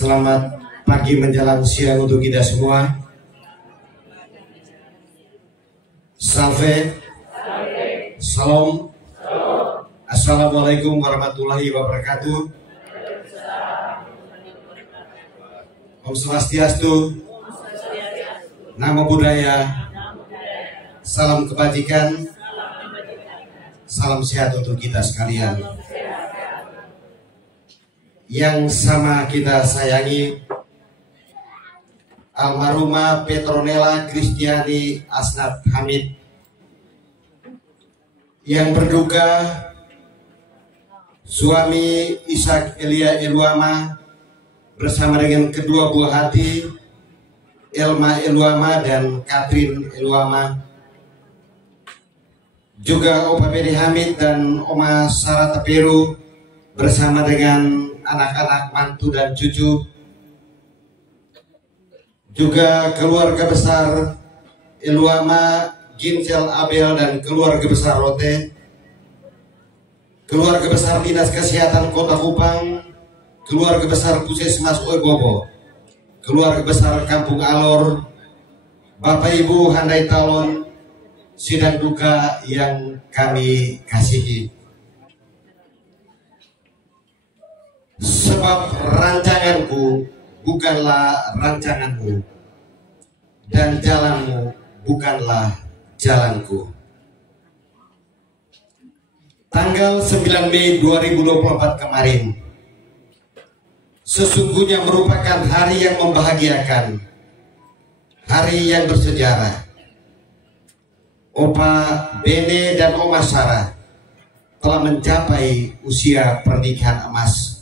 Selamat pagi menjelang siang untuk kita semua. Salve, salam, assalamualaikum warahmatullahi wabarakatuh. Om Swastiastu, Namo Buddhaya, salam kebajikan, salam sehat untuk kita sekalian. Yang sama kita sayangi almarhumah Petronella Kristiani Asnat Hamid, yang berduka suami Ishak Elia Eluama bersama dengan kedua buah hati Elma Eluama dan Katrin Eluama, juga Opa Bede Hamid dan Oma Sarah Taperu bersama dengan anak-anak, mantu dan cucu, juga keluarga besar Eluama, Ginjal Abel dan keluarga besar Rote, keluarga besar Dinas Kesehatan Kota Kupang, keluarga besar Puskesmas Oebobo, keluarga besar Kampung Alor, Bapak Ibu handai talon, sidang duka yang kami kasihi. Sebab rancanganku bukanlah rancanganmu, dan jalanmu bukanlah jalanku. Tanggal 9 Mei 2024 kemarin sesungguhnya merupakan hari yang membahagiakan, hari yang bersejarah. Opa Bene dan Oma Sarah telah mencapai usia pernikahan emas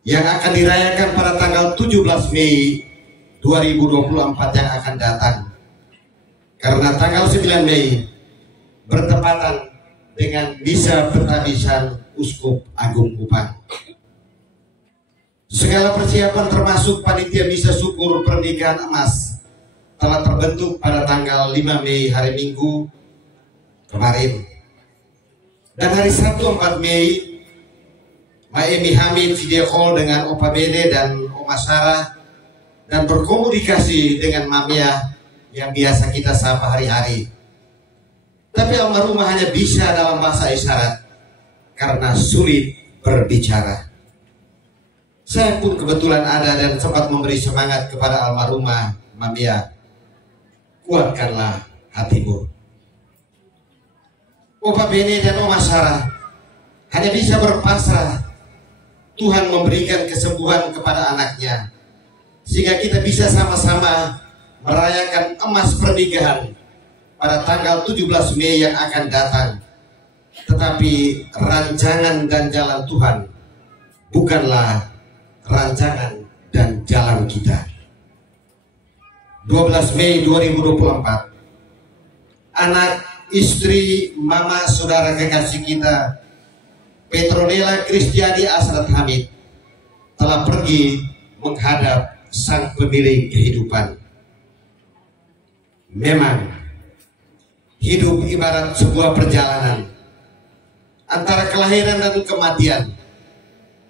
yang akan dirayakan pada tanggal 17 Mei 2024 yang akan datang. Karena tanggal 9 Mei bertepatan dengan misa pentabisan Uskup Agung Kupang. Segala persiapan termasuk panitia misa syukur pernikahan emas telah terbentuk pada tanggal 5 Mei hari Minggu kemarin. Dan hari Sabtu 4 Mei Mbak Emi Hamid video call dengan Opa Bede dan Oma Sarah dan berkomunikasi dengan Mamia yang biasa kita sapa hari-hari. Tapi almarhumah hanya bisa dalam bahasa isyarat karena sulit berbicara. Saya pun kebetulan ada dan sempat memberi semangat kepada almarhumah Mamia. Kuatkanlah hatimu. Opa Bede dan Oma Sarah hanya bisa berpasrah Tuhan memberikan kesembuhan kepada anaknya, sehingga kita bisa sama-sama merayakan emas pernikahan pada tanggal 17 Mei yang akan datang. Tetapi rancangan dan jalan Tuhan bukanlah rancangan dan jalan kita. 12 Mei 2024, anak, istri, mama, saudara kekasih kita Petronella Kristiani Asnat Hamid telah pergi menghadap Sang Pemilik kehidupan. Memang hidup ibarat sebuah perjalanan antara kelahiran dan kematian,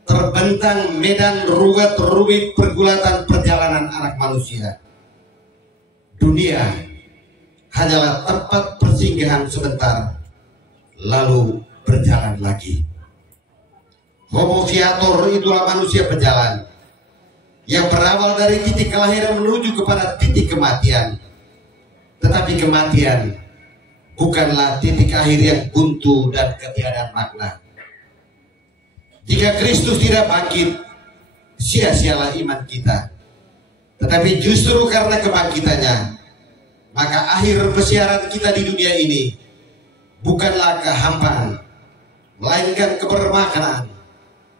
terbentang medan ruwet rumit pergulatan perjalanan anak manusia. Dunia hanyalah tempat persinggahan sebentar, lalu berjalan lagi. Homo viator itulah manusia pejalan yang berawal dari titik kelahiran menuju kepada titik kematian. Tetapi kematian bukanlah titik akhir yang buntu dan ketiadaan makna. Jika Kristus tidak bangkit, sia-sialah iman kita. Tetapi justru karena kebangkitannya, maka akhir pesiaran kita di dunia ini bukanlah kehampaan, melainkan kebermaknaan,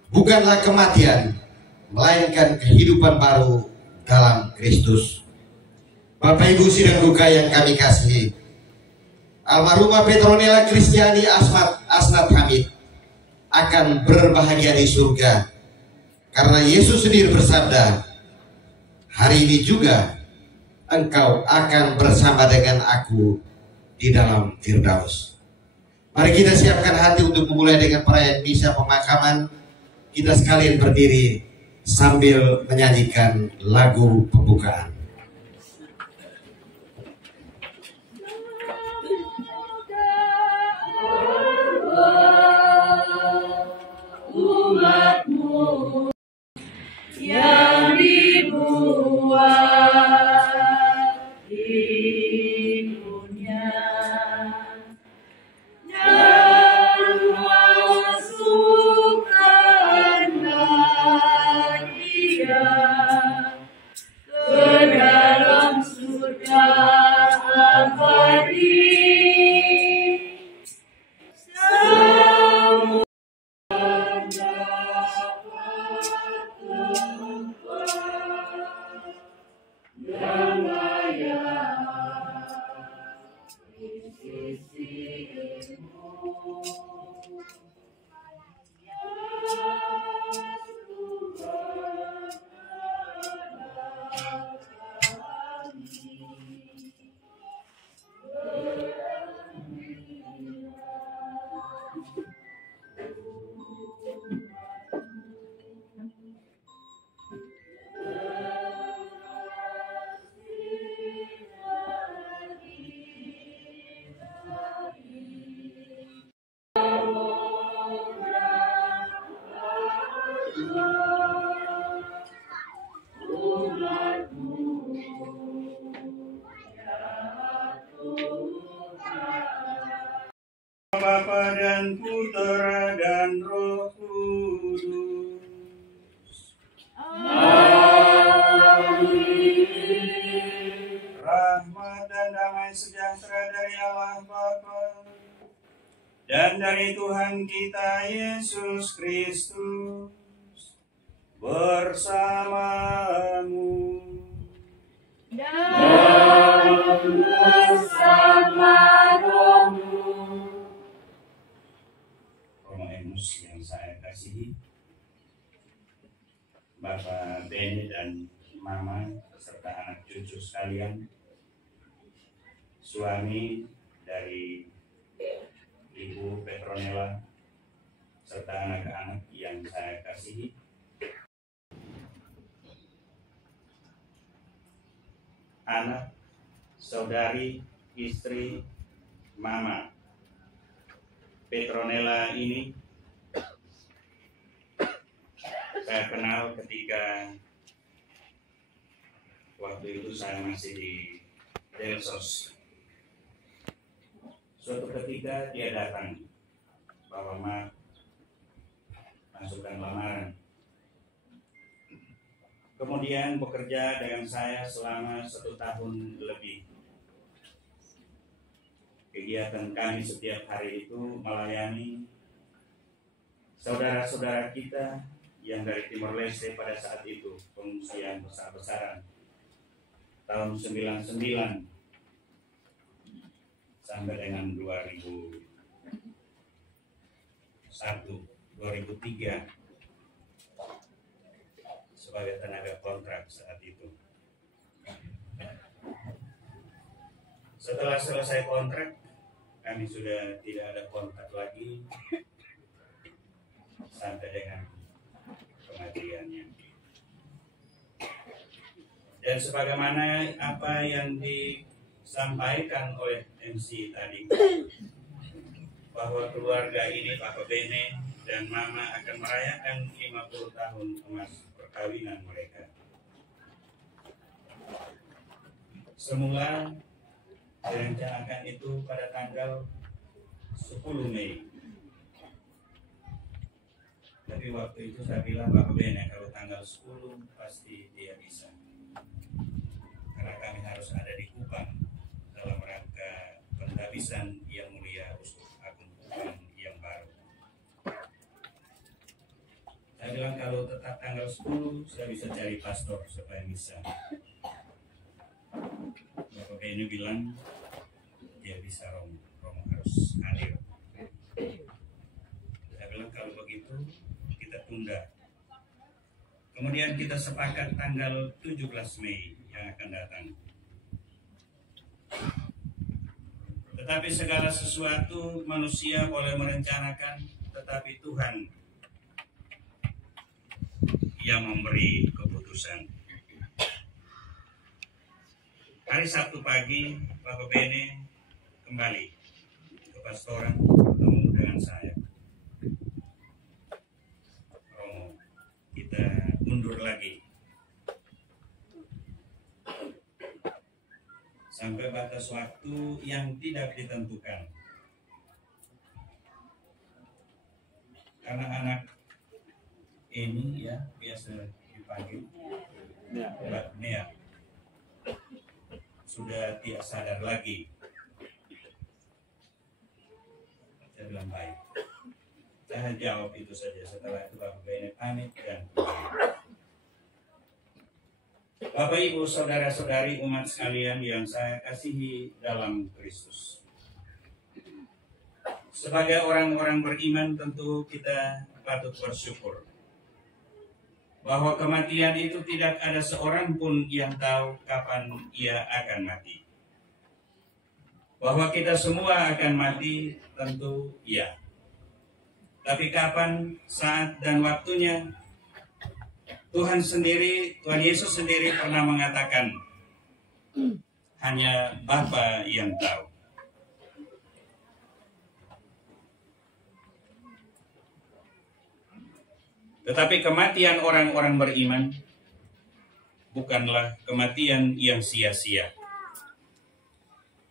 bukanlah kematian, melainkan kehidupan baru dalam Kristus. Bapak Ibu sidang duka yang kami kasihi, almarhumah Petronella Kristiani Asnat Hamid akan berbahagia di surga karena Yesus sendiri bersabda, hari ini juga engkau akan bersama dengan aku di dalam Firdaus. Mari kita siapkan hati untuk memulai dengan perayaan misa pemakaman. Kita sekalian berdiri sambil menyanyikan lagu pembukaan. Umatmu yang dibuat di dunia dan masukkanlah dia ke dalam surga abadi. Bapa dan Putera dan Roh Kudus. Amin. Rahmat dan damai sejahtera dari Allah Bapa dan dari Tuhan kita Yesus Kristus bersamamu dan bersama rohmu. Yang saya kasihi, Bapak Beni dan Mama beserta anak cucu sekalian, suami dari Ibu Petronella serta anak-anak yang saya kasihi, anak, saudari, istri, Mama Petronella ini saya kenal ketika waktu itu saya masih di Delsos. Suatu ketika dia datang bahwa masukkan lamaran. Kemudian bekerja dengan saya selama 1 tahun lebih. Kegiatan kami setiap hari itu melayani saudara-saudara kita yang dari Timor Leste pada saat itu, pengungsian besar-besaran tahun 99 sampai dengan 2003 sebagai tenaga kontrak saat itu. Setelah selesai kontrak, kami sudah tidak ada kontak lagi sampai dengan kematiannya. Dan sebagaimana apa yang disampaikan oleh MC tadi, bahwa keluarga ini, Papa Bene dan Mama akan merayakan 50 tahun emas perkawinan mereka. Semula direncanakan itu pada tanggal 10 Mei. Tapi waktu itu saya bilang, Bapak Bene, kalau tanggal 10 pasti dia bisa. Karena kami harus ada di Kupang tanggal 10 saya bisa cari pastor supaya bisa. Bapak ini bilang dia bisa, Romo harus hadir. Saya bilang kalau begitu kita tunda. Kemudian kita sepakat tanggal 17 Mei yang akan datang. Tetapi segala sesuatu manusia boleh merencanakan, tetapi Tuhan yang memberi keputusan. Hari Sabtu pagi, Bapak Bene kembali ke pastoran bertemu dengan saya. Romo, kita mundur lagi sampai batas waktu yang tidak ditentukan. Karena anak ini ya biasa dipanggil Mbak Nea sudah tidak sadar lagi. Saya bilang baik. Saya jawab itu saja. Setelah itu Bapak Bene pamit dan Bapak Ibu saudara-saudari umat sekalian yang saya kasihi dalam Kristus. Sebagai orang-orang beriman tentu kita patut bersyukur bahwa kematian itu tidak ada seorang pun yang tahu kapan ia akan mati. Bahwa kita semua akan mati tentu ya. Tapi kapan, saat, dan waktunya Tuhan Yesus sendiri pernah mengatakan, hanya Bapa yang tahu. Tetapi kematian orang-orang beriman bukanlah kematian yang sia-sia.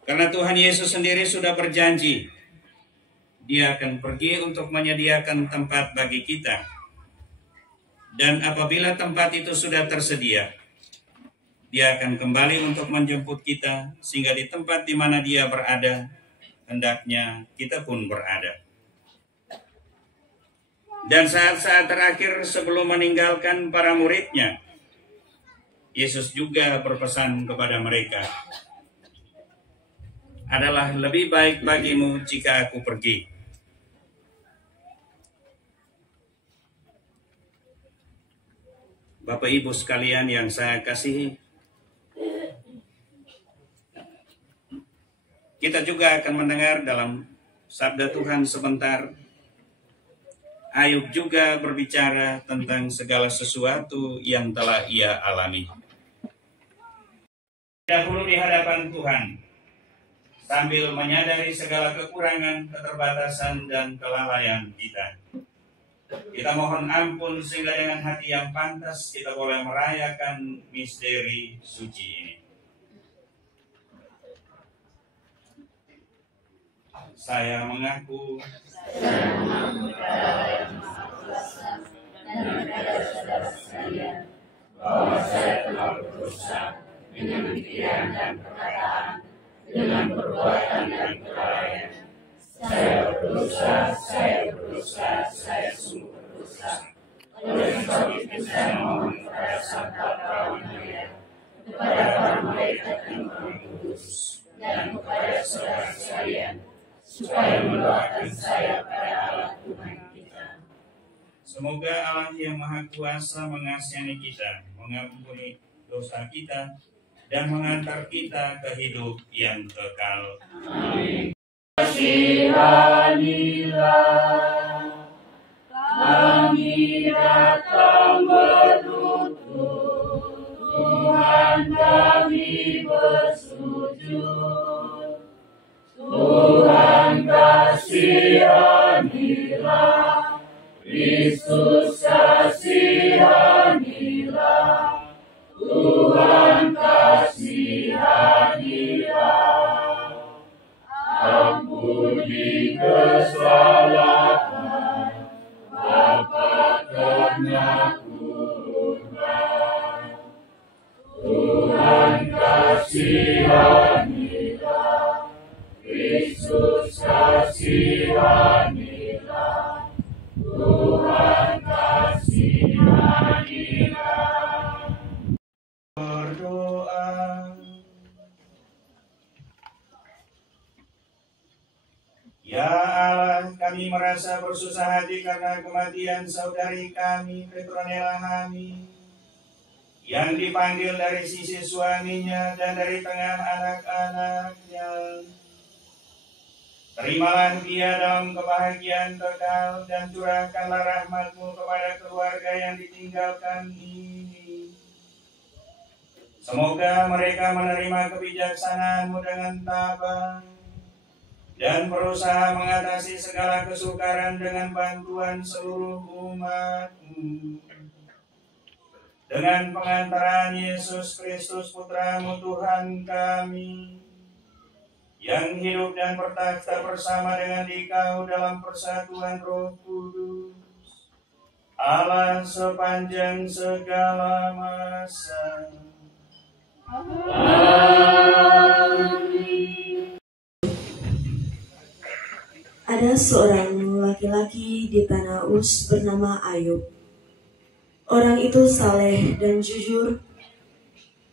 Karena Tuhan Yesus sendiri sudah berjanji, Dia akan pergi untuk menyediakan tempat bagi kita. Dan apabila tempat itu sudah tersedia, Dia akan kembali untuk menjemput kita, sehingga di tempat di mana Dia berada, hendaknya kita pun berada. Dan saat-saat terakhir sebelum meninggalkan para murid-Nya, Yesus juga berpesan kepada mereka, adalah lebih baik bagimu jika aku pergi. Bapak Ibu sekalian yang saya kasihi, kita juga akan mendengar dalam sabda Tuhan sebentar. Ayub juga berbicara tentang segala sesuatu yang telah ia alami. Dahulu di hadapan Tuhan, sambil menyadari segala kekurangan, keterbatasan, dan kelalaian kita. Kita mohon ampun sehingga dengan hati yang pantas kita boleh merayakan misteri suci ini. Saya mengaku bahwa saya telah berdosa dengan pikiran dan perkataan, dengan perbuatan dan kelalaian. Saya berdosa, saya sungguh berdosa. Oleh sebab itu saya mohon kepada Sang Bapa Maria, kepada para malaikat yang kudus, dan kepada saudara sekalian, supaya mendoakan saya pada Allah Tuhan kita. Semoga Allah yang Maha Kuasa mengasihi kita, mengampuni dosa kita, dan mengantar kita ke hidup yang kekal. Amin. Kasihanilah kami datang berlutut, Tuhan kami bersujud. Tuhan kasihanilah, Kristus kasihanilah, Tuhan kasihanilah. Ampuni kesalahan Bapa karena kurban. Tuhan kasihanilah, Kristus kasihanilah, Tuhan kasihanilah. Ya Allah, kami merasa bersusah hati karena kematian saudari kami, Petronella Hani, yang dipanggil dari sisi suaminya dan dari tengah anak-anaknya. Terimalah dia dalam kebahagiaan kekal dan curahkanlah rahmat-Mu kepada keluarga yang ditinggalkan ini. Semoga mereka menerima kebijaksanaan-Mu dengan tabah dan berusaha mengatasi segala kesukaran dengan bantuan seluruh umat-Mu. Dengan pengantaran Yesus Kristus Putra-Mu Tuhan kami, yang hidup dan bertakhta bersama dengan Dikau dalam persatuan Roh Kudus, Allah sepanjang segala masa. Amin. Ada seorang laki-laki di tanah Uz bernama Ayub. Orang itu saleh dan jujur.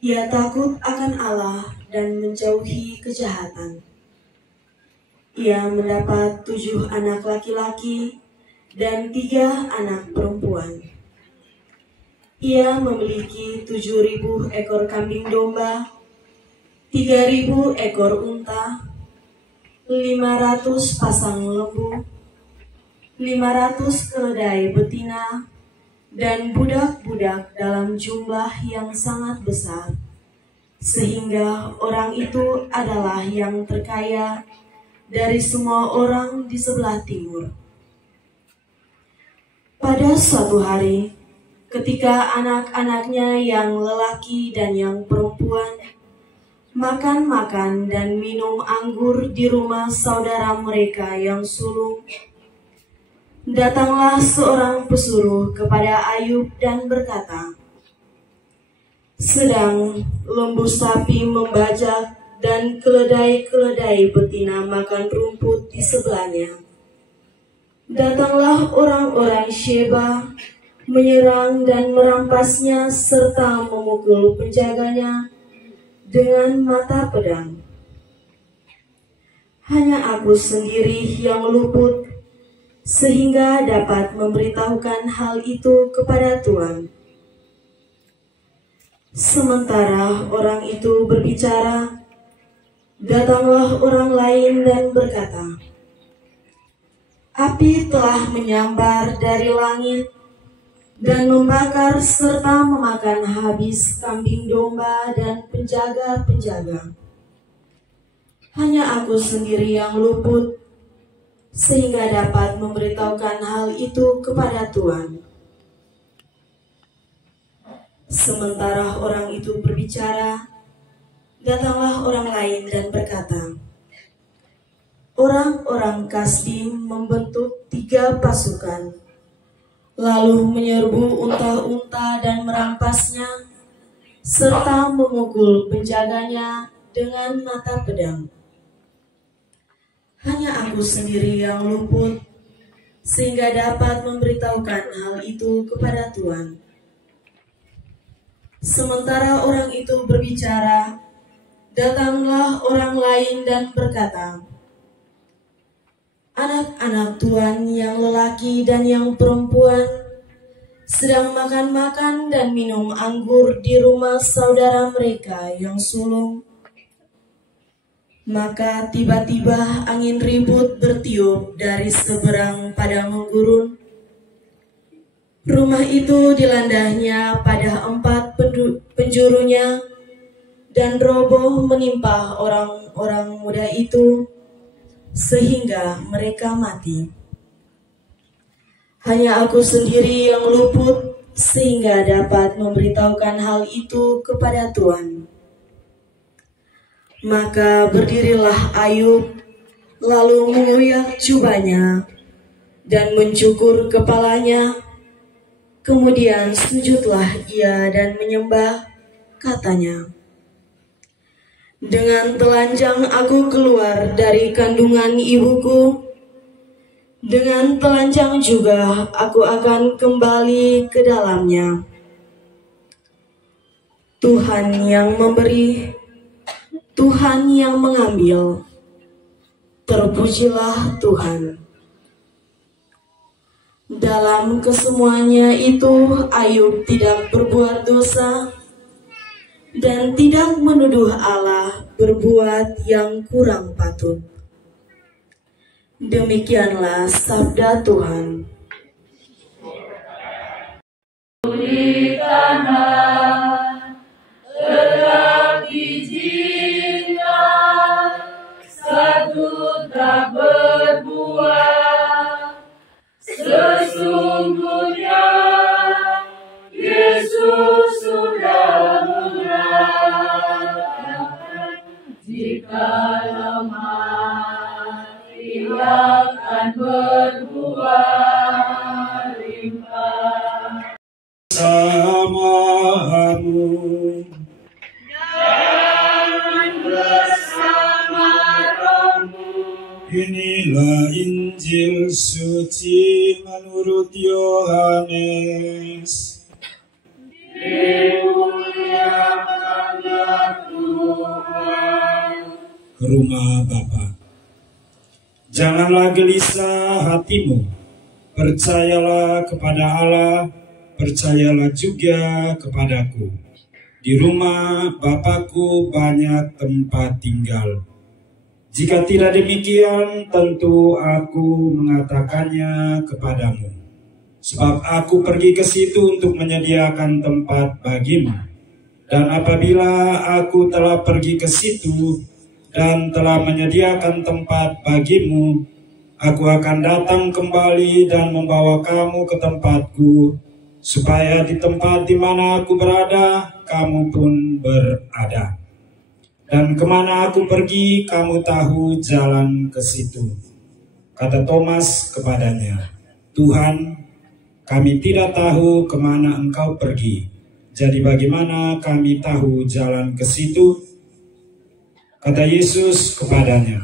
Ia takut akan Allah dan menjauhi kejahatan. Ia mendapat 7 anak laki-laki dan 3 anak perempuan. Ia memiliki 7.000 ekor kambing domba, 3.000 ekor unta, 500 pasang lembu, 500 keledai betina, dan budak-budak dalam jumlah yang sangat besar, sehingga orang itu adalah yang terkaya dari semua orang di sebelah timur. Pada suatu hari, ketika anak-anaknya yang lelaki dan yang perempuan makan-makan dan minum anggur di rumah saudara mereka yang sulung, datanglah seorang pesuruh kepada Ayub dan berkata, sedang lembu sapi membajak dan keledai-keledai betina makan rumput di sebelahnya. Datanglah orang-orang Sheba, menyerang dan merampasnya serta memukul penjaganya dengan mata pedang. Hanya aku sendiri yang luput, sehingga dapat memberitahukan hal itu kepada Tuhan. Sementara orang itu berbicara, datanglah orang lain dan berkata, api telah menyambar dari langit dan membakar serta memakan habis kambing domba dan penjaga-penjaga. Hanya aku sendiri yang luput, sehingga dapat memberitahukan hal itu kepada Tuhan. Sementara orang itu berbicara, datanglah orang lain dan berkata, orang-orang Kasdi membentuk 3 pasukan, lalu menyerbu unta-unta dan merampasnya, serta memukul penjaganya dengan mata pedang. Hanya aku sendiri yang luput, sehingga dapat memberitahukan hal itu kepada Tuhan. Sementara orang itu berbicara, datanglah orang lain dan berkata, anak-anak Tuhan yang lelaki dan yang perempuan sedang makan-makan dan minum anggur di rumah saudara mereka yang sulung. Maka tiba-tiba angin ribut bertiup dari seberang padang gurun. Rumah itu dilandahnya pada 4 penjurunya dan roboh menimpa orang-orang muda itu sehingga mereka mati. Hanya aku sendiri yang luput sehingga dapat memberitahukan hal itu kepada Tuhan. Maka berdirilah Ayub, lalu mengoyak jubahnya dan mencukur kepalanya. Kemudian sujudlah ia dan menyembah, katanya, dengan telanjang aku keluar dari kandungan ibuku, dengan telanjang juga aku akan kembali ke dalamnya. Tuhan yang memberi, Tuhan yang mengambil, Terpujilah Tuhan. Dalam kesemuanya itu Ayub tidak berbuat dosa dan tidak menuduh Allah berbuat yang kurang patut. Demikianlah sabda Tuhan. Di tanah tetap izinnya, satu tak berbuat. Sesungguhnya Yesus sudah mengatakan, jika lemah ia akan berbuat limpah. Bersamamu, Jangan bersama rohmu. inilah Injil suci menurut Yohanes. Dimuliakanlah Tuhan. Rumah Bapa. Janganlah gelisah hatimu, percayalah kepada Allah, percayalah juga kepadaku. Di rumah Bapakku banyak tempat tinggal. Jika tidak demikian, tentu aku mengatakannya kepadamu. Sebab aku pergi ke situ untuk menyediakan tempat bagimu. Dan apabila aku telah pergi ke situ dan telah menyediakan tempat bagimu, aku akan datang kembali dan membawa kamu ke tempatku, supaya di tempat di mana aku berada, kamu pun berada. Dan kemana aku pergi, kamu tahu jalan ke situ. Kata Thomas kepadanya, Tuhan, kami tidak tahu kemana engkau pergi. Jadi bagaimana kami tahu jalan ke situ? Kata Yesus kepadanya,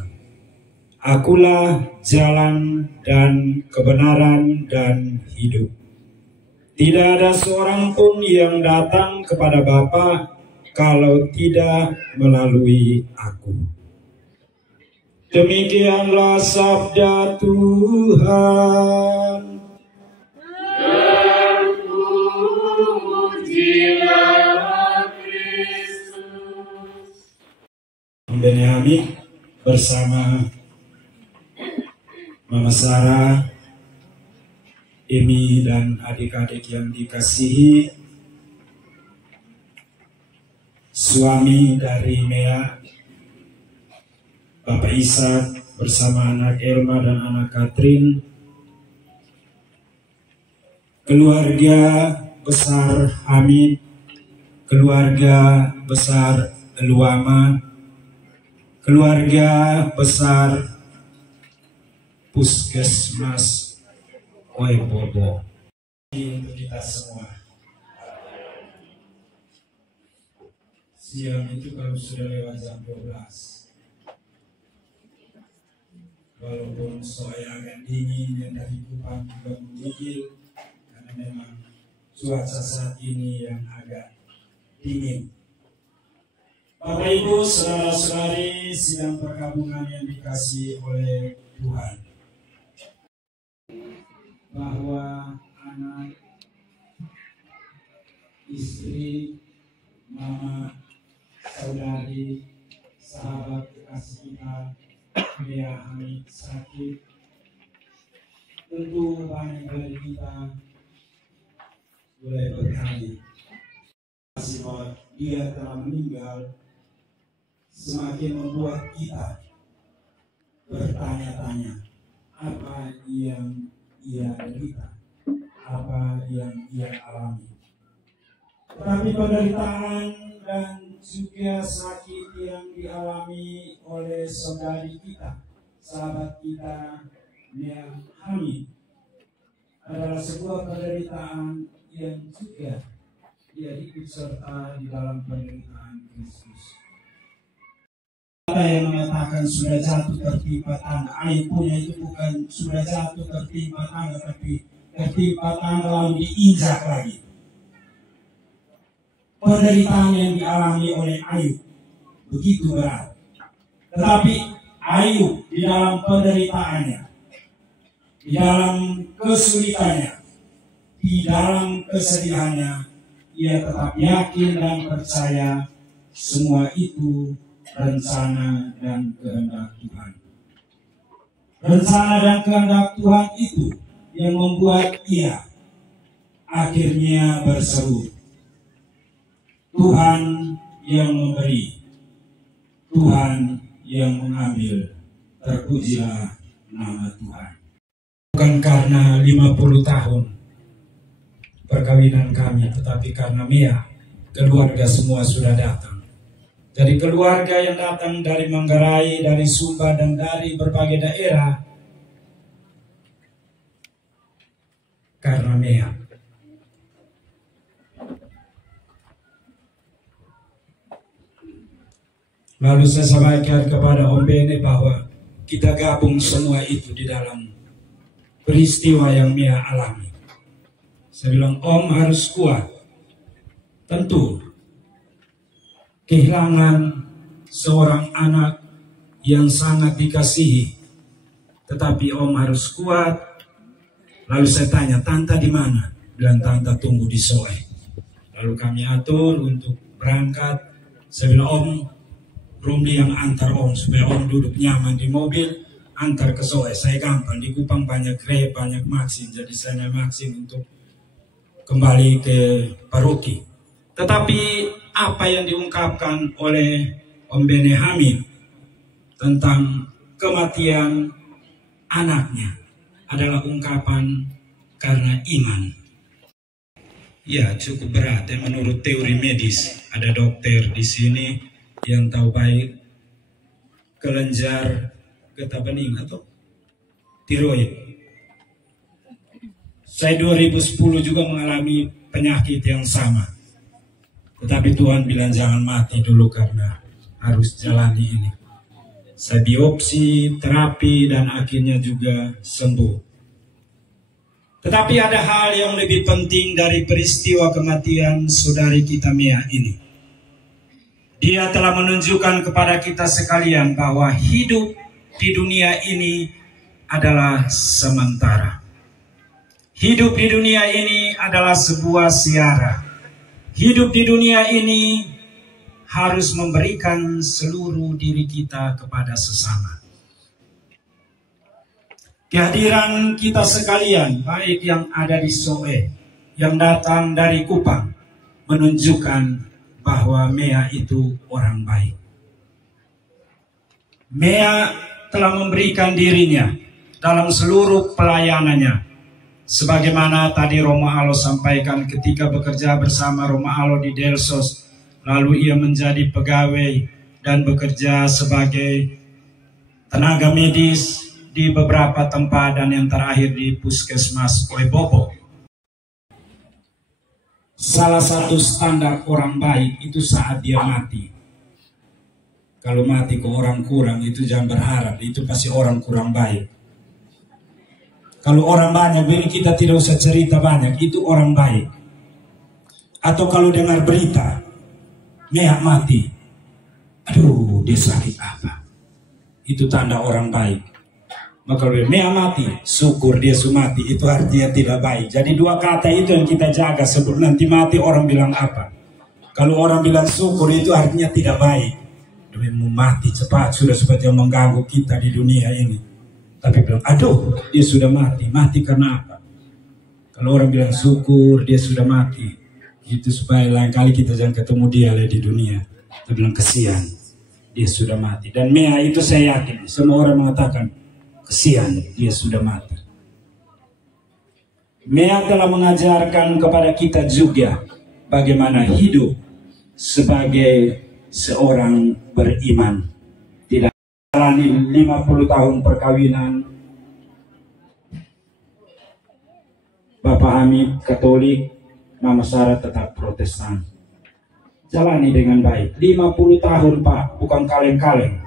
Akulah jalan dan kebenaran dan hidup. Tidak ada seorang pun yang datang kepada Bapa kalau tidak melalui aku. Demikianlah sabda Tuhan. Terpujilah Kristus. Benyamin bersama Mama Sarah, Emi dan adik-adik yang dikasihi, suami dari Mea, Bapak Ishak bersama anak Elma dan anak Katrin, keluarga besar Hamid, keluarga besar Luama, keluarga besar Puskesmas Oebobo. Untuk kita semua. Siang itu kalau sudah lewat jam 12, walaupun sore agak dingin dan dari Kupang juga menggigil, karena memang cuaca saat ini yang agak dingin. Bapak Ibu, saudara-saudari sidang perkabungan yang dikasihi oleh Tuhan, bahwa anak, istri, mama, saudari, sahabat kekasih kita, Mea Hamid sakit, tentu banyak dari kita boleh bertanya, bahwa dia telah meninggal, semakin membuat kita bertanya-tanya apa yang ia derita, apa yang ia alami. Tetapi penderitaan dan juga sakit yang dialami oleh saudari kita, sahabat kita Mea Hamid, adalah sebuah penderitaan yang juga dia ikut serta di dalam penderitaan Kristus. Ada yang mengatakan sudah jatuh tertimpa tangga. Ayatnya itu bukan sudah jatuh tertimpa tangga, tapi tertimpa tangga lalu diinjak lagi. Penderitaan yang dialami oleh Ayub begitu berat. Tetapi Ayub di dalam penderitaannya, di dalam kesulitannya, di dalam kesedihannya, ia tetap yakin dan percaya semua itu rencana dan kehendak Tuhan. Rencana dan kehendak Tuhan itu yang membuat ia akhirnya berseru, Tuhan yang memberi, Tuhan yang mengambil, terpujilah nama Tuhan. Bukan karena 50 tahun perkawinan kami, tetapi karena Mia, keluarga semua sudah datang. Jadi keluarga yang datang dari Manggarai, dari Sumba, dan dari berbagai daerah, karena Mia. Lalu saya sampaikan kepada Om Bene bahwa kita gabung semua itu di dalam peristiwa yang Mia alami. Saya bilang, Om harus kuat. Tentu, kehilangan seorang anak yang sangat dikasihi. Tetapi Om harus kuat. Lalu saya tanya, Tante di mana? Bilang, Tante tunggu di Soe. Lalu kami atur untuk berangkat. Saya bilang, Om, Romli yang antar Om supaya Om duduk nyaman di mobil, antar ke Soe. Saya gampang, di Kupang banyak Grab, banyak Maxim, jadi saya naik Maxim untuk kembali ke paroki. Tetapi apa yang diungkapkan oleh Om Bene Hamid tentang kematian anaknya adalah ungkapan karena iman. Ya, cukup berat ya, menurut teori medis. Ada dokter di sini yang tahu baik kelenjar getah bening atau tiroid. Saya 2010 juga mengalami penyakit yang sama. Tetapi Tuhan bilang jangan mati dulu karena harus jalani ini. Saya biopsi, terapi, dan akhirnya juga sembuh. Tetapi ada hal yang lebih penting dari peristiwa kematian saudari kita Mia ini. Dia telah menunjukkan kepada kita sekalian bahwa hidup di dunia ini adalah sementara. Hidup di dunia ini adalah sebuah siara. Hidup di dunia ini harus memberikan seluruh diri kita kepada sesama. Kehadiran kita sekalian, baik yang ada di Soe, yang datang dari Kupang, menunjukkan bahwa Mia itu orang baik. Mia telah memberikan dirinya dalam seluruh pelayanannya. Sebagaimana tadi Roma Alo sampaikan ketika bekerja bersama Roma Alo di Delsos, lalu ia menjadi pegawai dan bekerja sebagai tenaga medis di beberapa tempat dan yang terakhir di Puskesmas Oebobo. Salah satu standar orang baik itu saat dia mati. Kalau mati ke orang kurang itu jangan berharap, itu pasti orang kurang baik. Kalau orang banyak, jadi kita tidak usah cerita banyak, itu orang baik. Atau kalau dengar berita, Mia mati, aduh dia sakit apa? Itu tanda orang baik. Maka kalau Mia mati, syukur dia mati, itu artinya tidak baik. Jadi dua kata itu yang kita jaga sebelum nanti mati orang bilang apa. Kalau orang bilang syukur itu artinya tidak baik. Dia mau mati cepat, sudah seperti yang mengganggu kita di dunia ini. Tapi bilang, aduh dia sudah mati, mati karena apa? Kalau orang bilang syukur dia sudah mati, itu supaya lain kali kita jangan ketemu dia di dunia. Dia bilang kesian, dia sudah mati. Dan Mia itu saya yakin, semua orang mengatakan, kesian, dia sudah mati. Mia telah mengajarkan kepada kita juga bagaimana hidup sebagai seorang beriman. Tidak jalani 50 tahun perkawinan. Bapak Hamid Katolik, Mama Sarah tetap Protestan. Jalani dengan baik. 50 tahun Pak, bukan kaleng-kaleng.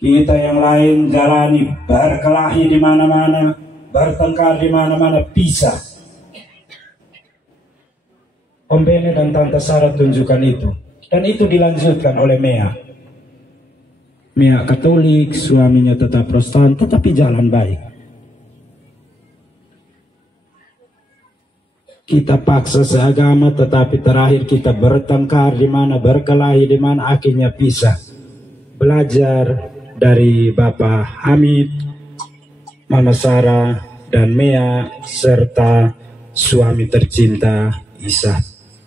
Kita yang lain jalani berkelahi di mana-mana, bertengkar di mana-mana, pisah. Om Bene dan Tante Sarah tunjukkan itu. Dan itu dilanjutkan oleh Mia. Mia Katolik, suaminya tetap Protestan, tetapi jalan baik. Kita paksa seagama, tetapi terakhir kita bertengkar di mana, berkelahi di mana, akhirnya pisah. Belajar dari Bapak Hamid, Mama Sarah, dan Mea, serta suami tercinta Isa.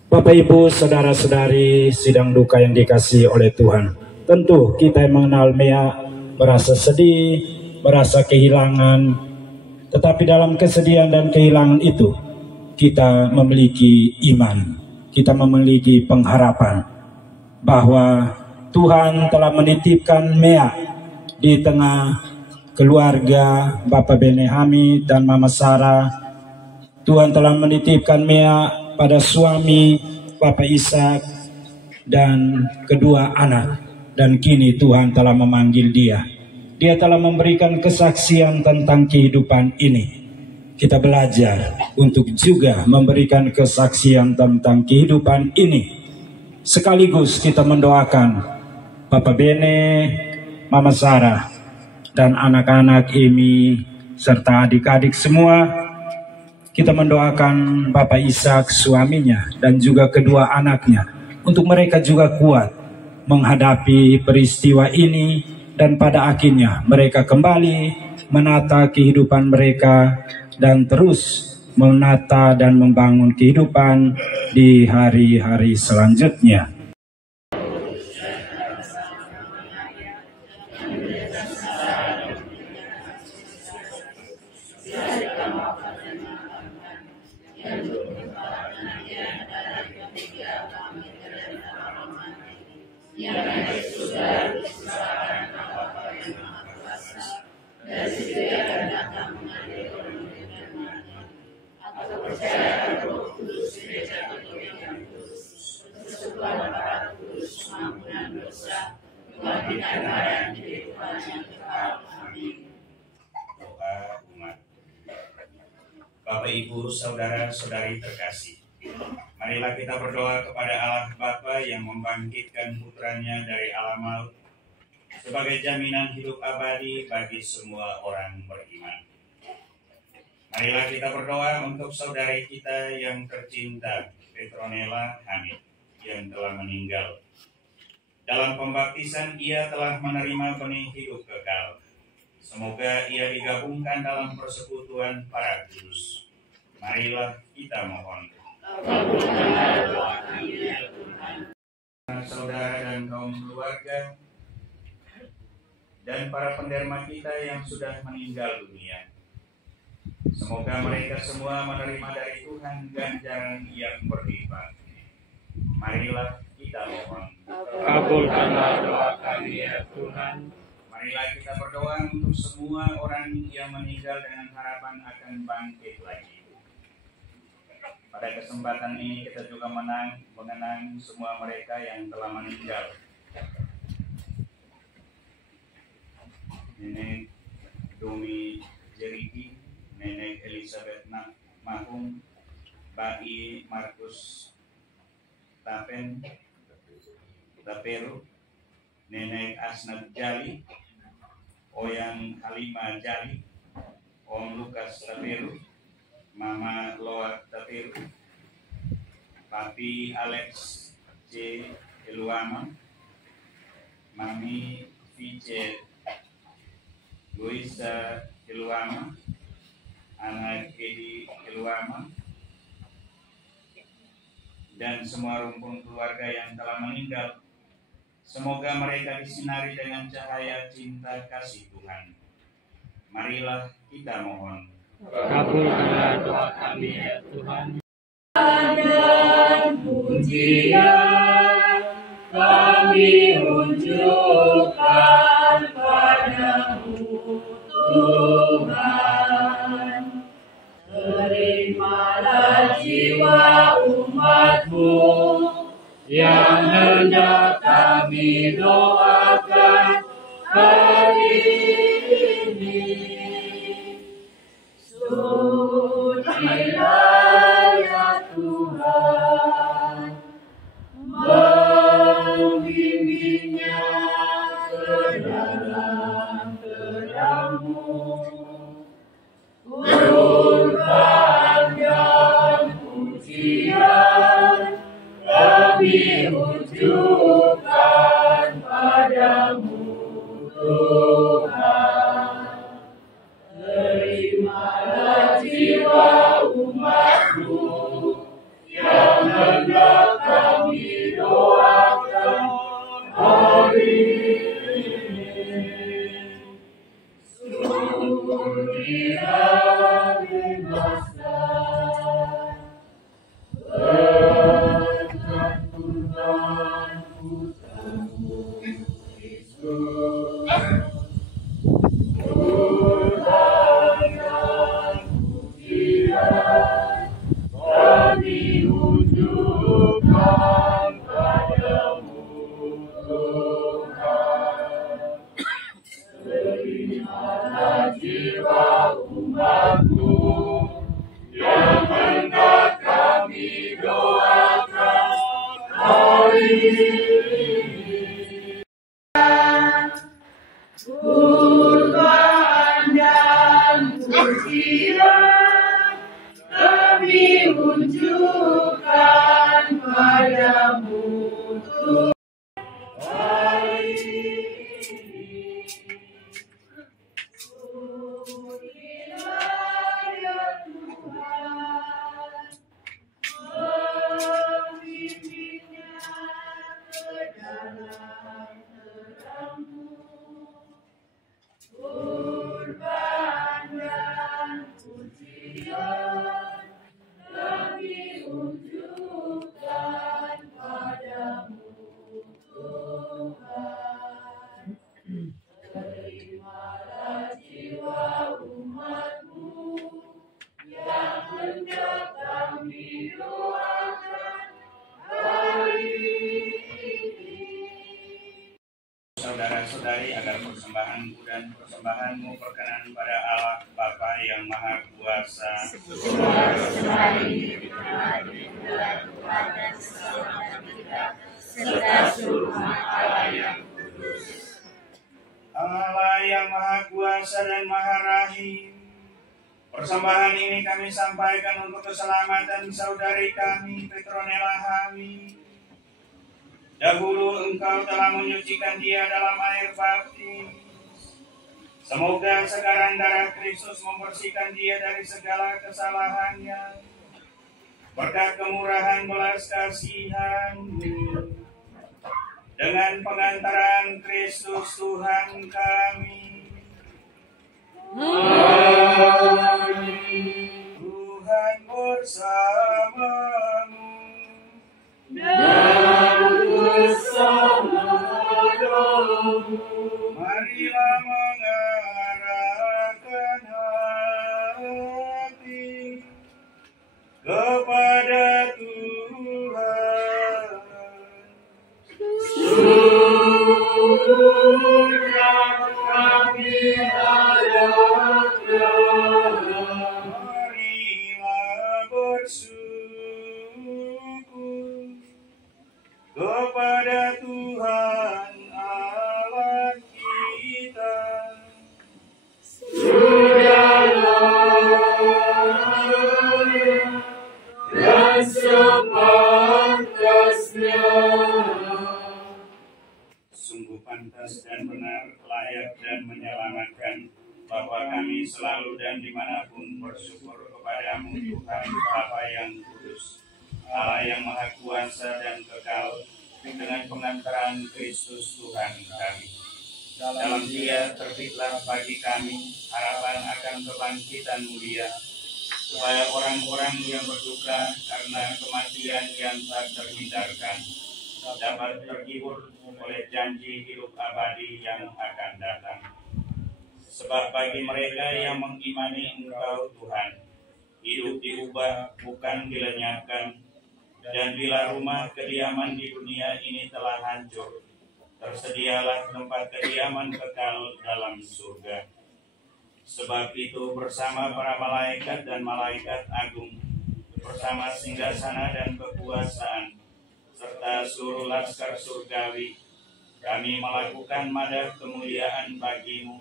Bapak Ibu, saudara-saudari sidang duka yang dikasihi oleh Tuhan. Tentu kita yang mengenal Mea merasa sedih, merasa kehilangan. Tetapi dalam kesedihan dan kehilangan itu, kita memiliki iman, kita memiliki pengharapan bahwa Tuhan telah menitipkan Mea di tengah keluarga Bapak Bene Hamid dan Mama Sarah. Tuhan telah menitipkan Mea pada suami Bapak Ishak dan kedua anak. Dan kini Tuhan telah memanggil dia. Dia telah memberikan kesaksian tentang kehidupan ini. Kita belajar untuk juga memberikan kesaksian tentang kehidupan ini. Sekaligus kita mendoakan Bapak Bene, Mama Sarah, dan anak-anak Emi, serta adik-adik semua. Kita mendoakan Bapak Ishak, suaminya, dan juga kedua anaknya, untuk mereka juga kuat menghadapi peristiwa ini, dan pada akhirnya mereka kembali menata kehidupan mereka, dan terus menata dan membangun kehidupan di hari-hari selanjutnya. Bapak, Ibu, saudara-saudari terkasih, marilah kita berdoa kepada Allah Bapa yang membangkitkan putranya dari alam maut sebagai jaminan hidup abadi bagi semua orang beriman. Marilah kita berdoa untuk saudari kita yang tercinta, Petronella Hamid, yang telah meninggal. Dalam pembaptisan ia telah menerima benih hidup kekal. Semoga ia digabungkan dalam persekutuan para kudus. Marilah kita mohon. Saudara dan kaum keluarga dan para penderma kita yang sudah meninggal dunia, semoga mereka semua menerima dari Tuhan ganjaran yang berlipat. Marilah kita mohon. Kabulkanlah doa kami ya Tuhan. Marilah kita berdoa untuk semua orang yang meninggal dengan harapan akan bangkit lagi. Pada kesempatan ini kita juga mengenang semua mereka yang telah meninggal. Nenek Domi Jeriki, Nenek Elizabeth Mahung, Bai Markus Taperu, Nenek Asnab Jali, Oyang Halima Jali, Om Lukas Taperu, Mama Loa Taperu, Papi Alex C. Eluama, Mami Vice Luisa Eluama, anak Edi Eluama, dan semua rumpun keluarga yang telah meninggal. Semoga mereka disinari dengan cahaya cinta kasih Tuhan. Marilah kita mohon. Kabulkanlah doa kami ya Tuhan. Dan pujian kami unjukkan padamu Tuhan. Terimalah jiwa umat-Mu yang hendak kami doakan hari ini. Sucilah ya Tuhan, membimbingnya ke Saudara-saudari, agar persembahanku dan persembahanmu berkenan pada Allah Bapa yang Maha Kuasa. Allah yang Maha Kuasa dan Maha Rahim, persembahan ini kami sampaikan untuk keselamatan saudari kami, Petronella Hami. Dahulu Engkau telah menyucikan dia dalam air baptis. Semoga sekarang darah Kristus membersihkan dia dari segala kesalahannya. Berkat kemurahan belas kasihan-Mu, dengan pengantaran Kristus Tuhan kami. Amin. Tuhan bersamamu. Dan bersama rohmu. Marilah mengarahkan hati kepada Tuhan. Sudah kami harapkan. Marilah bersyukur kepada Tuhan Allah kita. Dan sepantasnya. Sungguh pantas dan benar, layak dan menyelamatkan, bahwa kami selalu dan dimanapun bersyukur kepadamu Tuhan Bapa yang kudus, Allah yang Maha Kuasa dan kekal, dengan pengantaran Kristus Tuhan kami. Dalam Dia terbitlah bagi kami harapan akan kebangkitan mulia, supaya orang-orang yang berduka karena kematian yang tak terhindarkan dapat terhibur oleh janji hidup abadi yang akan datang. Sebab bagi mereka yang mengimani Engkau Tuhan, hidup diubah bukan dilenyapkan, dan bila rumah kediaman di dunia ini telah hancur, tersedialah tempat kediaman kekal dalam surga. Sebab itu bersama para malaikat dan malaikat agung, bersama singgasana dan kekuasaan, serta seluruh laskar surgawi, kami melakukan madah kemuliaan bagi-Mu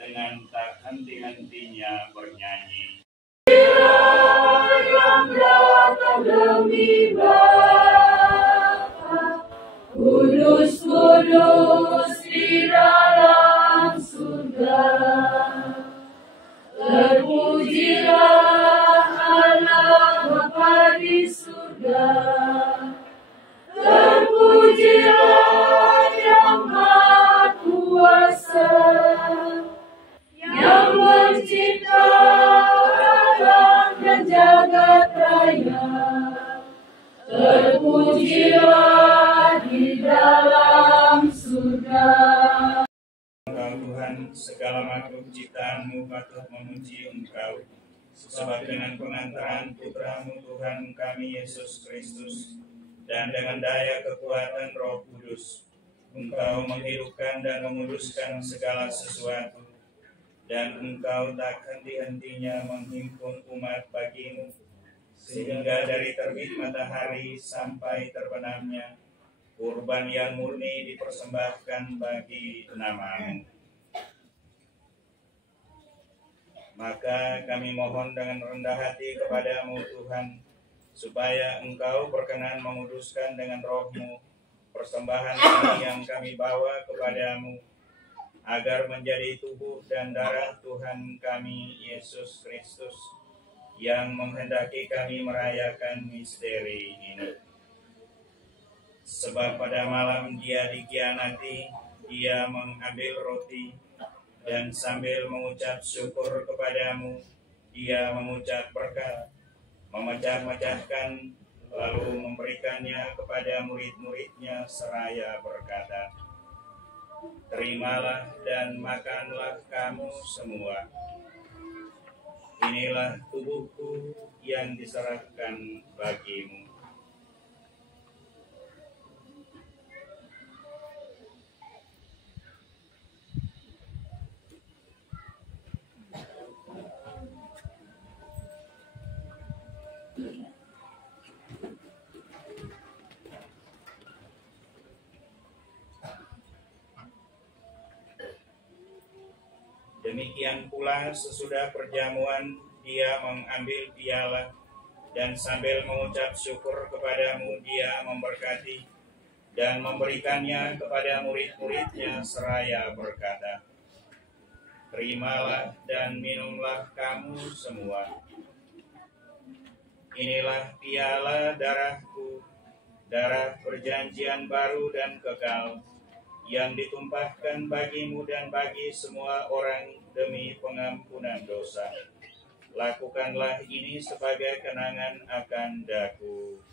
dengan tak henti-hentinya bernyanyi. Yang datang demi Bapa, kudus, kudus di dalam surga. Terpujilah Allah Bapa di surga. Terpujilah Yang Maha Terpujilah di dalam surga. Engkau Tuhan, segala makhluk ciptaanmu patut memuji Engkau, sebab dengan pengantaran Putramu Tuhan kami Yesus Kristus, dan dengan daya kekuatan Roh Kudus, Engkau menghidupkan dan menguduskan segala sesuatu, dan Engkau tak henti-hentinya menghimpun umat bagimu, sehingga dari terbit matahari sampai terbenamnya, kurban yang murni dipersembahkan bagi nama-Mu. Maka kami mohon dengan rendah hati kepada-Mu Tuhan, supaya Engkau berkenan menguduskan dengan Roh-Mu persembahan ini yang kami bawa kepada-Mu, agar menjadi tubuh dan darah Tuhan kami Yesus Kristus, yang menghendaki kami merayakan misteri ini. Sebab pada malam Dia dikhianati, Dia mengambil roti, dan sambil mengucap syukur kepada-Mu, Dia mengucap berkat, memecah-mecahkan, lalu memberikannya kepada murid-muridnya seraya berkata, "Terimalah dan makanlah kamu semua. Inilah tubuhku yang diserahkan bagimu." Demikian pula sesudah perjamuan Dia mengambil piala, dan sambil mengucap syukur kepada-Mu Dia memberkati dan memberikannya kepada murid-muridnya seraya berkata, "Terimalah dan minumlah kamu semua. Inilah piala darah-Ku, darah perjanjian baru dan kekal, yang ditumpahkan bagimu dan bagi semua orang demi pengampunan dosa. Lakukanlah ini sebagai kenangan akan Daku."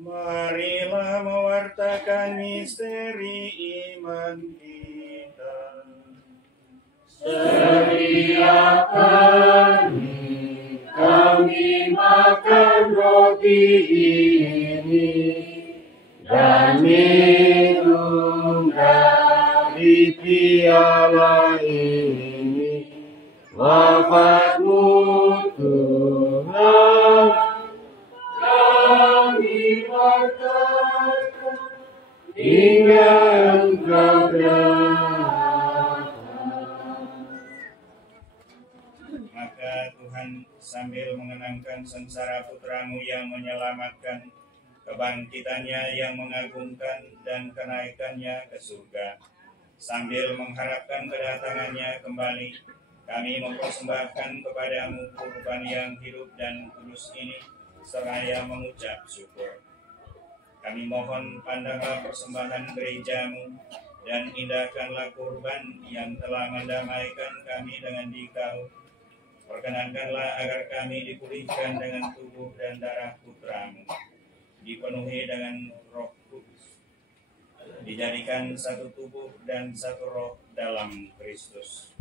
Marilah mewartakan misteri iman kita. Setiap kami makan roti ini dan minum dari piala ini, wafat-Mu Tuhan kami wartakan hingga Engkau datang. Maka Tuhan sambil mengenangkan sengsara Putra-Mu yang menyelamatkan, kebangkitannya yang mengagumkan, dan kenaikannya ke surga, sambil mengharapkan kedatangannya kembali, kami mempersembahkan kepada-Mu kurban yang hidup dan kudus ini, seraya mengucap syukur. Kami mohon pandanglah persembahan gereja-Mu, dan indahkanlah kurban yang telah mendamaikan kami dengan Dikau. Perkenankanlah agar kami dipulihkan dengan tubuh dan darah Putra-Mu, dipenuhi dengan Roh Kudus, dijadikan satu tubuh dan satu roh dalam Kristus.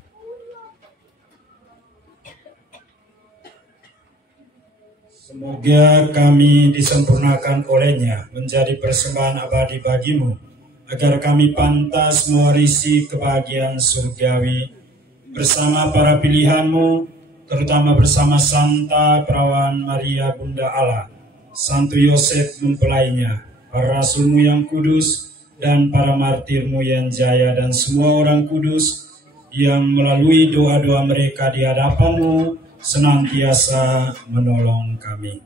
Semoga kami disempurnakan oleh-Nya menjadi persembahan abadi bagi-Mu, agar kami pantas mewarisi kebahagiaan surgawi bersama para pilihan-Mu, terutama bersama Santa Perawan Maria Bunda Allah, Santo Yosef mempelainya, para rasul-Mu yang kudus, dan para martir-Mu yang jaya, dan semua orang kudus yang melalui doa-doa mereka di hadapan-Mu senantiasa menolong kami.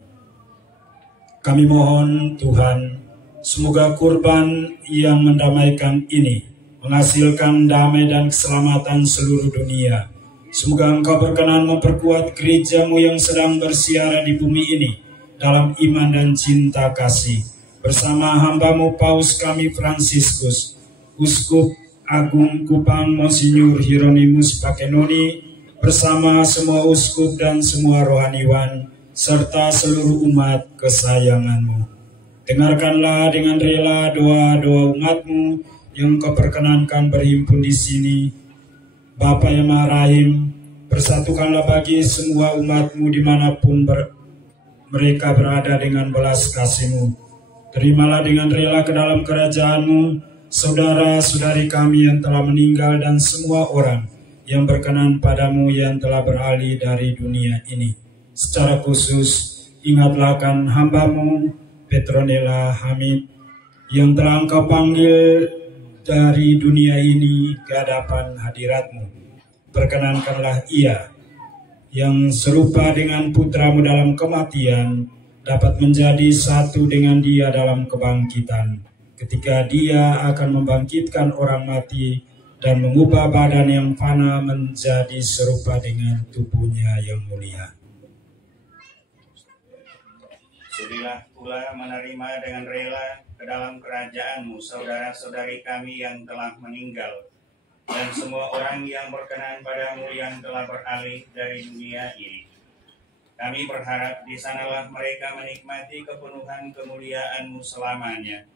Kami mohon Tuhan, semoga kurban yang mendamaikan ini menghasilkan damai dan keselamatan seluruh dunia, Semoga Engkau berkenan memperkuat gereja-Mu yang sedang bersiara di bumi ini dalam iman dan cinta kasih. Bersama hamba-Mu Paus kami Fransiskus, Uskup Agung Kupang Monsinyur Hieronymus Pakenoni, bersama semua uskup dan semua rohaniwan, serta seluruh umat kesayangan-Mu. Dengarkanlah dengan rela doa-doa umat-Mu yang Kau perkenankan berhimpun di sini. Bapa yang Maha Rahim, persatukanlah bagi semua umat-Mu dimanapun mereka berada dengan belas kasih-Mu. Terimalah dengan rela ke dalam kerajaan-Mu saudara-saudari kami yang telah meninggal dan semua orang yang berkenan padamu yang telah beralih dari dunia ini. Secara khusus, ingatlah akan hamba-Mu Petronella Hamid yang telah Engkau panggil dari dunia ini ke hadapan hadirat-Mu. Perkenankanlah ia yang serupa dengan putra-Mu dalam kematian dapat menjadi satu dengan Dia dalam kebangkitan, ketika Dia akan membangkitkan orang mati dan mengubah badan yang fana menjadi serupa dengan tubuhnya yang mulia. Sudilah pula menerima dengan rela ke dalam kerajaan-Mu saudara-saudari kami yang telah meninggal dan semua orang yang berkenan padamu yang telah beralih dari dunia ini. Kami berharap di sanalah mereka menikmati kepenuhan kemuliaan-Mu selamanya,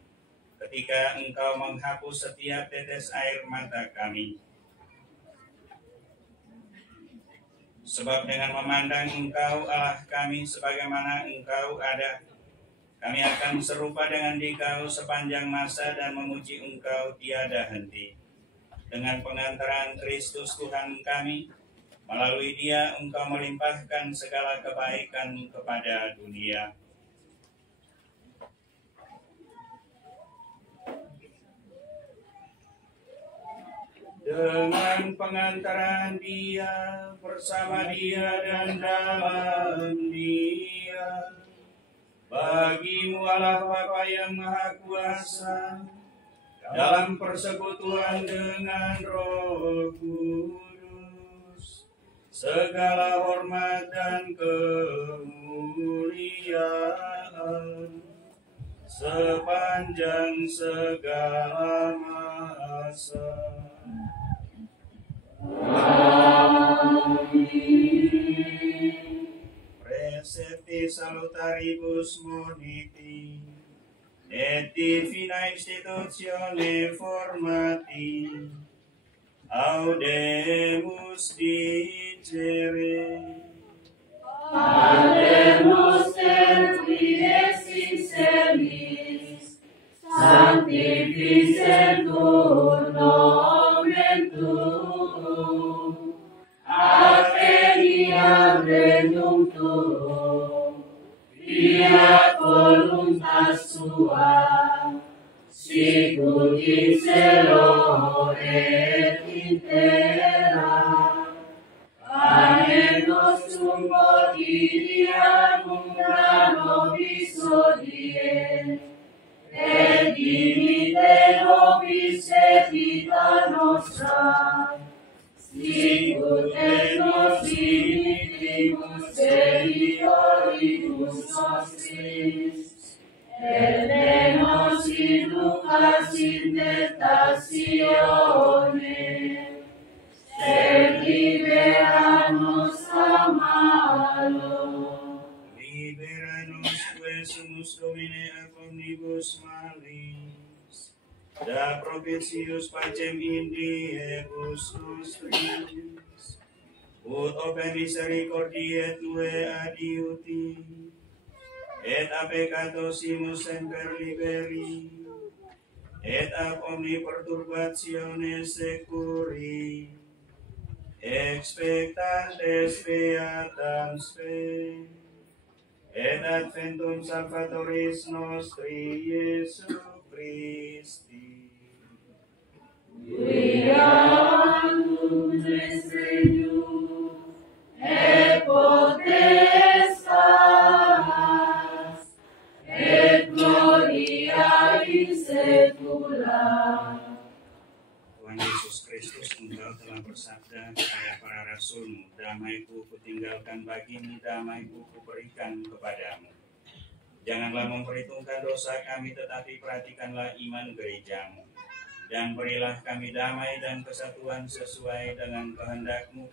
ketika Engkau menghapus setiap tetes air mata kami. Sebab dengan memandang Engkau Allah kami sebagaimana Engkau ada, kami akan serupa dengan Dikau sepanjang masa dan memuji Engkau tiada henti. Dengan pengantaran Kristus Tuhan kami, melalui Dia Engkau melimpahkan segala kebaikan kepada dunia. Dengan pengantaran Dia, bersama Dia dan dalam Dia, bagi-Mu Allah Bapa yang Maha Kuasa, dalam persekutuan dengan Roh Kudus, segala hormat dan kemuliaan sepanjang segala masa. Precepti salutaribus moniti, et divina institutione formati, audemus dicere. Ademus servi ex insemis, sanctificetur nomen tuum, adveniat regnum tuum, fiat voluntas tua, sicut in cielo et in terra. Panem nostrum quotidianum da nobis hodie, et dimitte nobis debita nostra, sicut et nos dimittimus debitoribus nostris, et ne nos inducas in tentatione, sed libera-nos a malo. Libera-nos quesumus Domine ac omnibus malis, da propitius pacem in diebus nostris, ut ope misericordiae Tue adiuti, et a peccatosimus semper liberi, et ab omni perturbatione securi, expectantes beatam spe, et adventum Salvatoris nostri Iesu Christi. Viatum est regnum, et potestas, et gloria in secula. Tuhan Yesus Kristus, Engkau telah bersabda kepada para rasul Rasul-Mu, damai-Ku kutinggalkan bagimu, damai-Ku kuberikan kepadamu. Janganlah memperhitungkan dosa kami, tetapi perhatikanlah iman gereja-Mu. Dan berilah kami damai dan kesatuan sesuai dengan kehendak-Mu,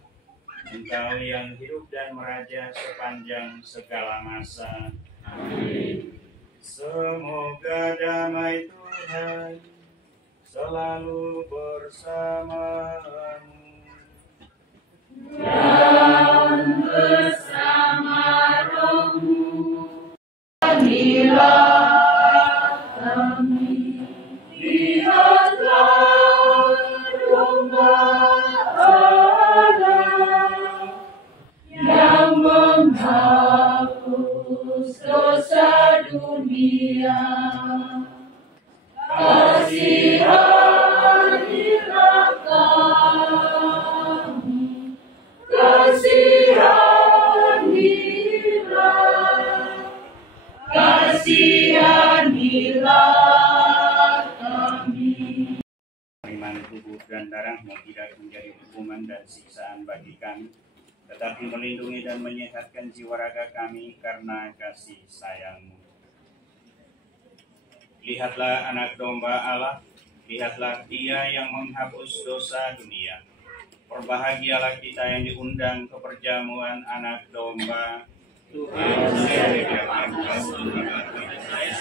Engkau yang hidup dan meraja sepanjang segala masa. Amin. Semoga damai Tuhan selalu bersamamu. Dan bersama rohmu, inilah kami, lihatlah domba Allah yang menghapus dosa dunia. Kasihanilah kami, kasihanilah kami. Penerimaan tubuh dan darah-Mu tidak menjadi hukuman dan siksaan bagi kami, tetapi melindungi dan menyehatkan jiwa raga kami karena kasih sayang-Mu. Lihatlah anak domba Allah, lihatlah Dia yang menghapus dosa dunia. Berbahagialah kita yang diundang ke perjamuan anak domba. Tuhan, saya tidak mampu untuk saya,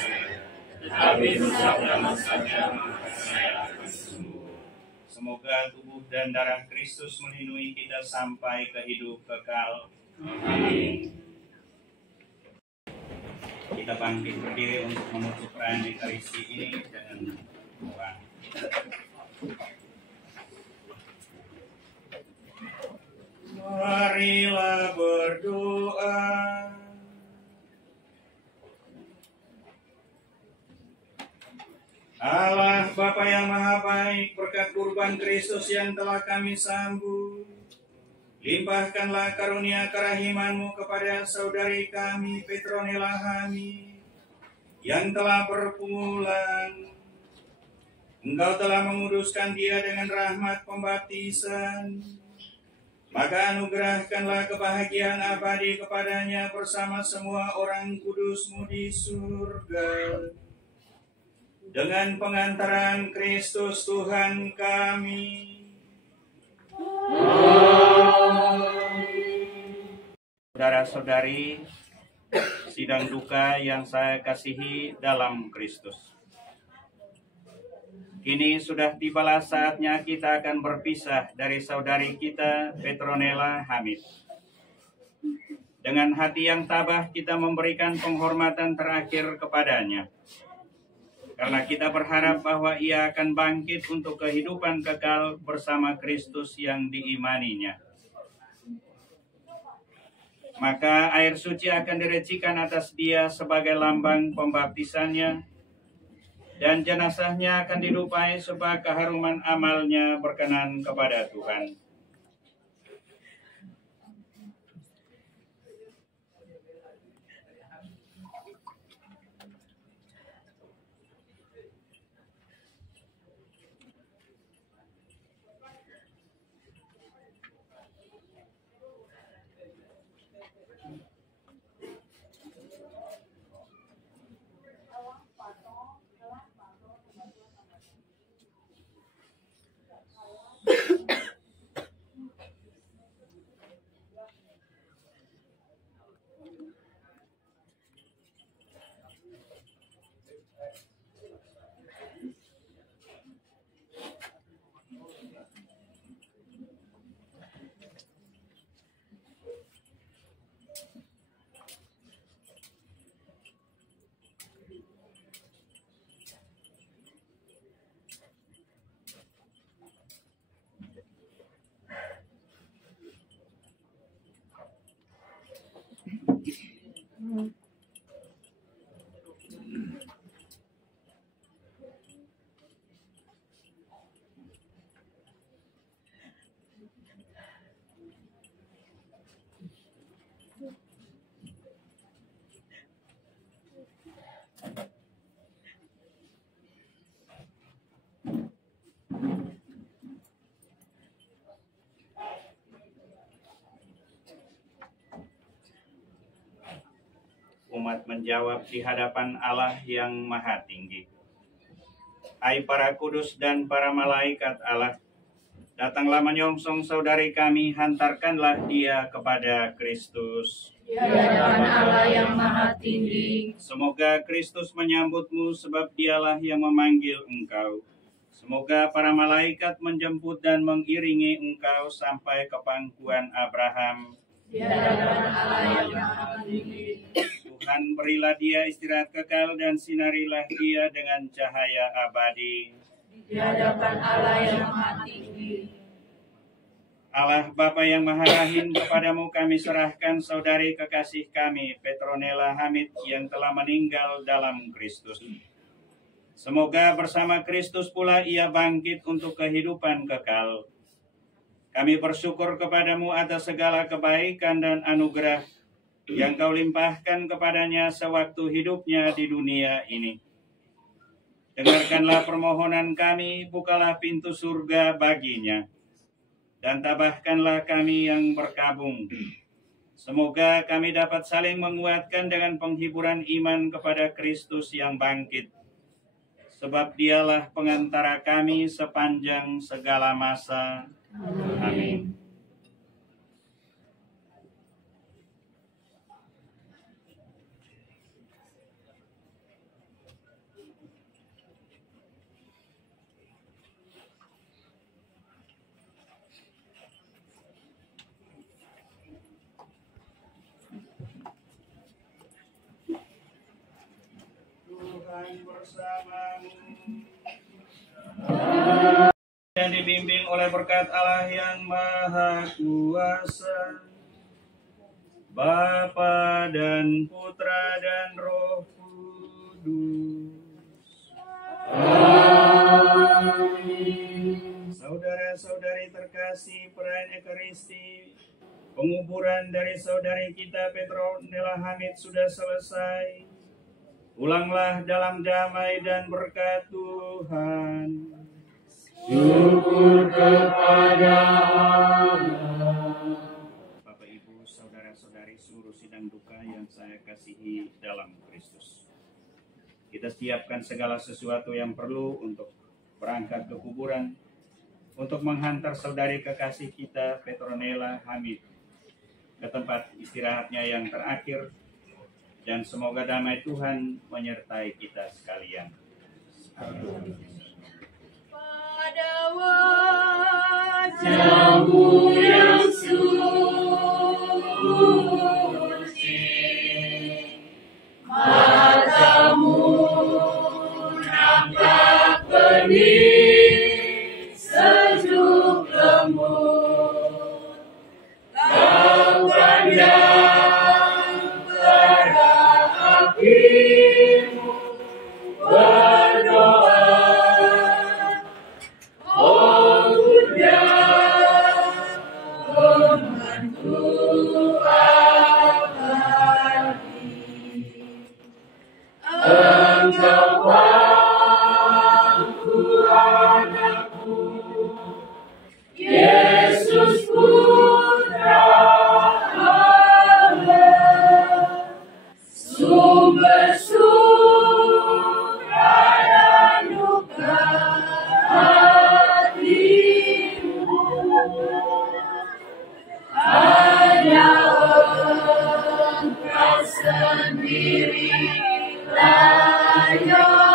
tetapi bersabdamu saja maka saya akan sembuh. Semoga tubuh dan darah Kristus melindungi kita sampai ke hidup kekal. Amin. Kita bangkit berdiri untuk menutup perayaan Ekaristi ini dengan doa. Marilah berdoa. Allah Bapa yang Maha Baik, berkat kurban Kristus yang telah kami sambut, limpahkanlah karunia kerahiman-Mu kepada saudari kami Petronella Hamid yang telah berpulang. Engkau telah menguduskan dia dengan rahmat pembaptisan, maka anugerahkanlah kebahagiaan abadi kepadanya bersama semua orang kudus-Mu di surga. Dengan pengantaran Kristus Tuhan kami. Saudara-saudari, sidang duka yang saya kasihi dalam Kristus. Kini sudah tibalah saatnya kita akan berpisah dari saudari kita Petronella Hamid. Dengan hati yang tabah kita memberikan penghormatan terakhir kepadanya. Karena kita berharap bahwa ia akan bangkit untuk kehidupan kekal bersama Kristus yang diimaninya. Maka air suci akan direcikan atas dia sebagai lambang pembaptisannya, dan jenazahnya akan dilupai supaya keharuman amalnya berkenan kepada Tuhan. umat menjawab di hadapan Allah yang Maha Tinggi. Hai para kudus dan para malaikat Allah, datanglah menyongsong saudari kami, hantarkanlah dia kepada Kristus. Di hadapan Allah yang Maha Tinggi. Semoga Kristus menyambutmu sebab dialah yang memanggil engkau. Semoga para malaikat menjemput dan mengiringi engkau sampai ke pangkuan Abraham. Di hadapan Allah yang Maha Tinggi. Tuhan, berilah dia istirahat kekal dan sinarilah dia dengan cahaya abadi. Di hadapan Allah yang Maha Tinggi. Allah Bapa yang Maha Rahim, kepadamu kami serahkan saudari kekasih kami, Petronella Hamid, yang telah meninggal dalam Kristus. Semoga bersama Kristus pula ia bangkit untuk kehidupan kekal. Kami bersyukur kepadamu atas segala kebaikan dan anugerah yang kau limpahkan kepadanya sewaktu hidupnya di dunia ini. Dengarkanlah permohonan kami, bukalah pintu surga baginya, dan tabahkanlah kami yang berkabung. Semoga kami dapat saling menguatkan dengan penghiburan iman kepada Kristus yang bangkit, sebab dialah pengantara kami sepanjang segala masa. Amin. Tuhan bersamamu. Dan dibimbing oleh berkat Allah yang Maha Kuasa, Bapa dan Putra dan Roh Kudus. Amin. Saudara-saudari terkasih, perayaan Ekaristi, penguburan dari saudari kita Petronella Hamid sudah selesai. Pulanglah dalam damai dan berkat Tuhan. Syukur kepada Allah. Bapak, Ibu, saudara-saudari seluruh sidang duka yang saya kasihi dalam Kristus, kita siapkan segala sesuatu yang perlu untuk berangkat ke kuburan, untuk menghantar saudari kekasih kita Petronella Hamid ke tempat istirahatnya yang terakhir, dan semoga damai Tuhan menyertai kita sekalian. Pada wajahmu yang suci, matamu nampak bening, sejuk lembut, kau pandang bara apimu, berdoa. Oh Bunda, temanku abadi, engkau Bangku anakku, Yesus Putra Allah, sumber dan duka hatimu, hanya engkau sendiri layak